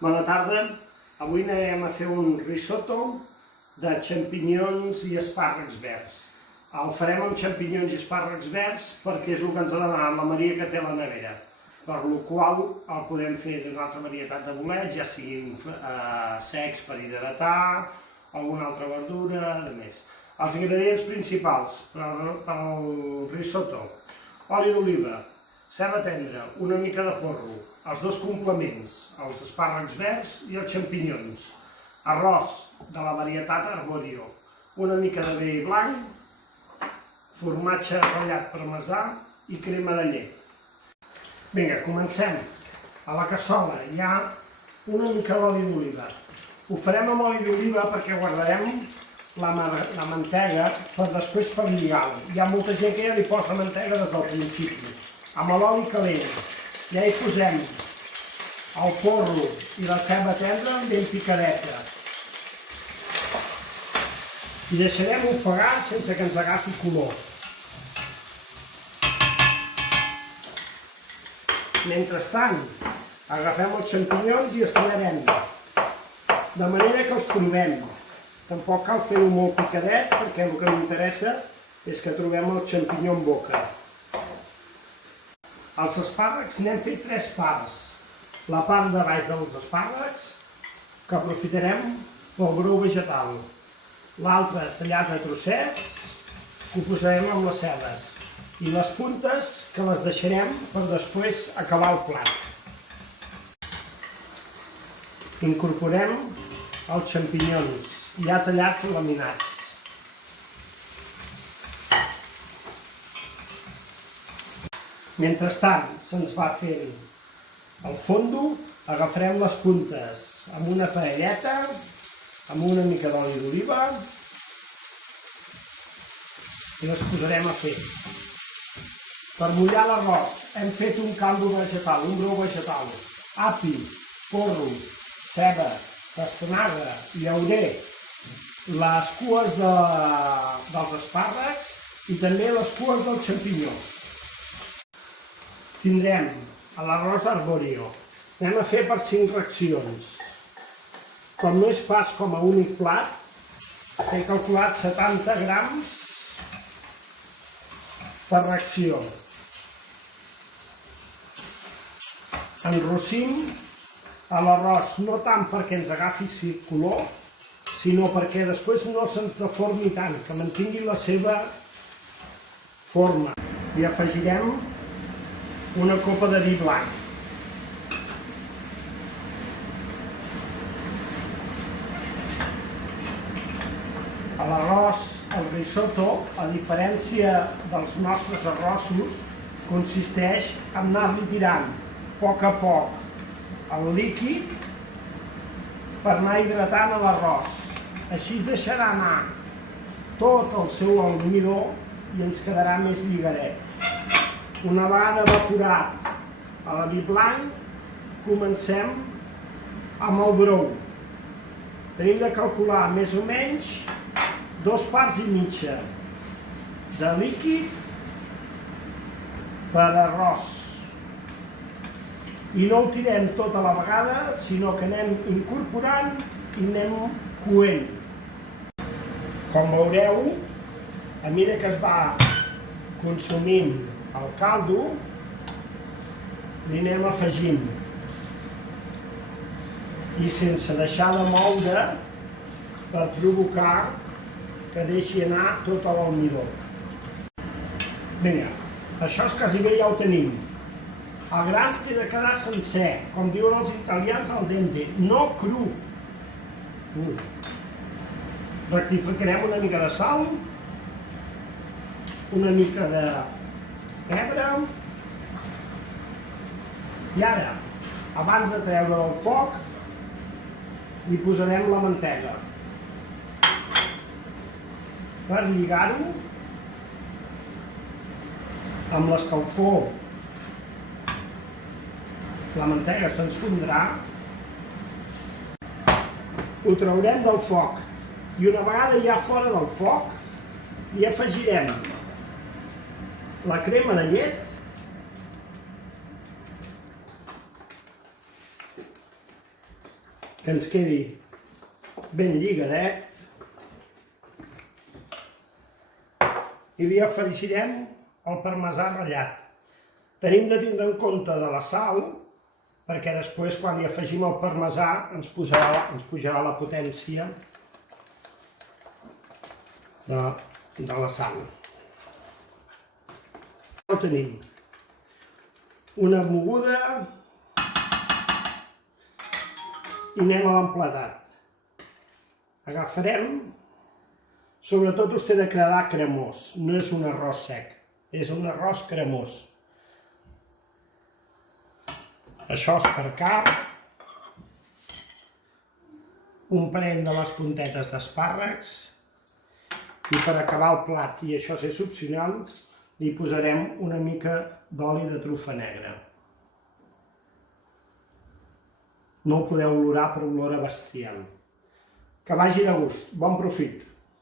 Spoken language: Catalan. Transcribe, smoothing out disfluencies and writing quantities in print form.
Bona tarda, avui anem a fer un risotto de xampinyons i espàrrecs verds. El farem amb xampinyons i espàrrecs verds perquè és el que ens ha demanat la Maria, que té a la nevera, per la qual el podem fer d'una altra varietat de bolets, ja siguin secs per hidratar, alguna altra verdura, de més. Els ingredients principals per al risotto: oli d'oliva, ceba tendra, una mica de porro, els dos complements, els espàrrecs verds i els xampinyons, arròs de la varietat Arborio, una mica de vi blanc, formatge ratllat parmesà i crema de llet. Vinga, comencem. A la cassola hi ha una mica d'oli d'oliva. Ho farem amb oli d'oliva perquè guardarem la mantega per després per lligar-ho. Hi ha molta gent que ja li posa mantega des del principi. Amb l'oli calent ja hi posem el porro i la ceba tendra ben picadeta. I deixarem ofegar sense que ens agafi color. Mentrestant, agafem els xampinyons i els tallarem, de manera que els trobem. Tampoc cal fer-ho molt picadet, perquè el que m'interessa és que trobem el xampinyó en boca. Els espàrrecs n'hem fet 3 parts. La part de baix dels espàrrecs, que aprofitarem pel brou vegetal. L'altre tallat a trossets, que ho posarem amb les cebes. I les puntes, que les deixarem per després acabar el plat. Incorporem els xampinyons, ja tallats i laminats. Mentrestant, se'ns va fent el fondo, agafarem les puntes amb una paelleta, amb una mica d'oli d'oliva i les posarem a fer. Per mullar l'arròs hem fet un caldo vegetal, un brou vegetal, api, porro, ceba, pastanaga, llaurer, les cues dels espàrrecs i també les cues del xampinyó. Tindrem l'arròs Arborio. Anem a fer per 5 racions. Com no és pas com a únic plat, he calculat 70 grams per ració. Enrossim a l'arròs, no tant perquè ens agafi color, sinó perquè després no se'ns deformi tant, que mantingui la seva forma. Hi afegirem una copa de vi blanc. A l'arròs, el risotto, a diferència dels nostres arrossos, consisteix en anar-li tirant a poc el líquid per anar hidratant l'arròs. Així es deixarà anar tot el seu almidó i ens quedarà més lligadet. Una vegada evaporat el vi blanc, comencem amb el brou. Tenim de calcular més o menys 2 parts i mitja de líquid per arròs. I no ho tirem tot a la vegada, sinó que anem incorporant i anem coent. Com veureu, a mesura que es va consumint el caldo, li anem afegint. I sense deixar de moure per provocar que deixi anar tot l'almidó. Vinga, això quasi bé ja ho tenim. El gra ens té de quedar sencer, com diuen els italians, al dente, no cru. Rectificarem una mica de sal, una mica de pebre, i ara, abans de treure del foc, hi posarem la mantega. Per lligar-ho, amb l'escalfor, la mantega se'ns fondrà, ho traurem del foc i una vegada ja fora del foc hi afegirem la crema de llet que ens quedi ben lligadet i li afegirem el parmesà ratllat. Tenim de tindre en compte de la sal, perquè després quan hi afegim el parmesà ens pujarà la potència de la sal. Ho tenim. Una moguda i anem a l'empletat. Agafarem, sobretot us té de quedar cremós, no és un arròs sec, és un arròs cremós. Això és per cap, un parell de les puntetes d'espàrrecs i per acabar el plat, i això és opcional, li posarem una mica d'oli de trufa negra. No ho podeu olorar, però olora bestial. Que vagi de gust. Bon profit!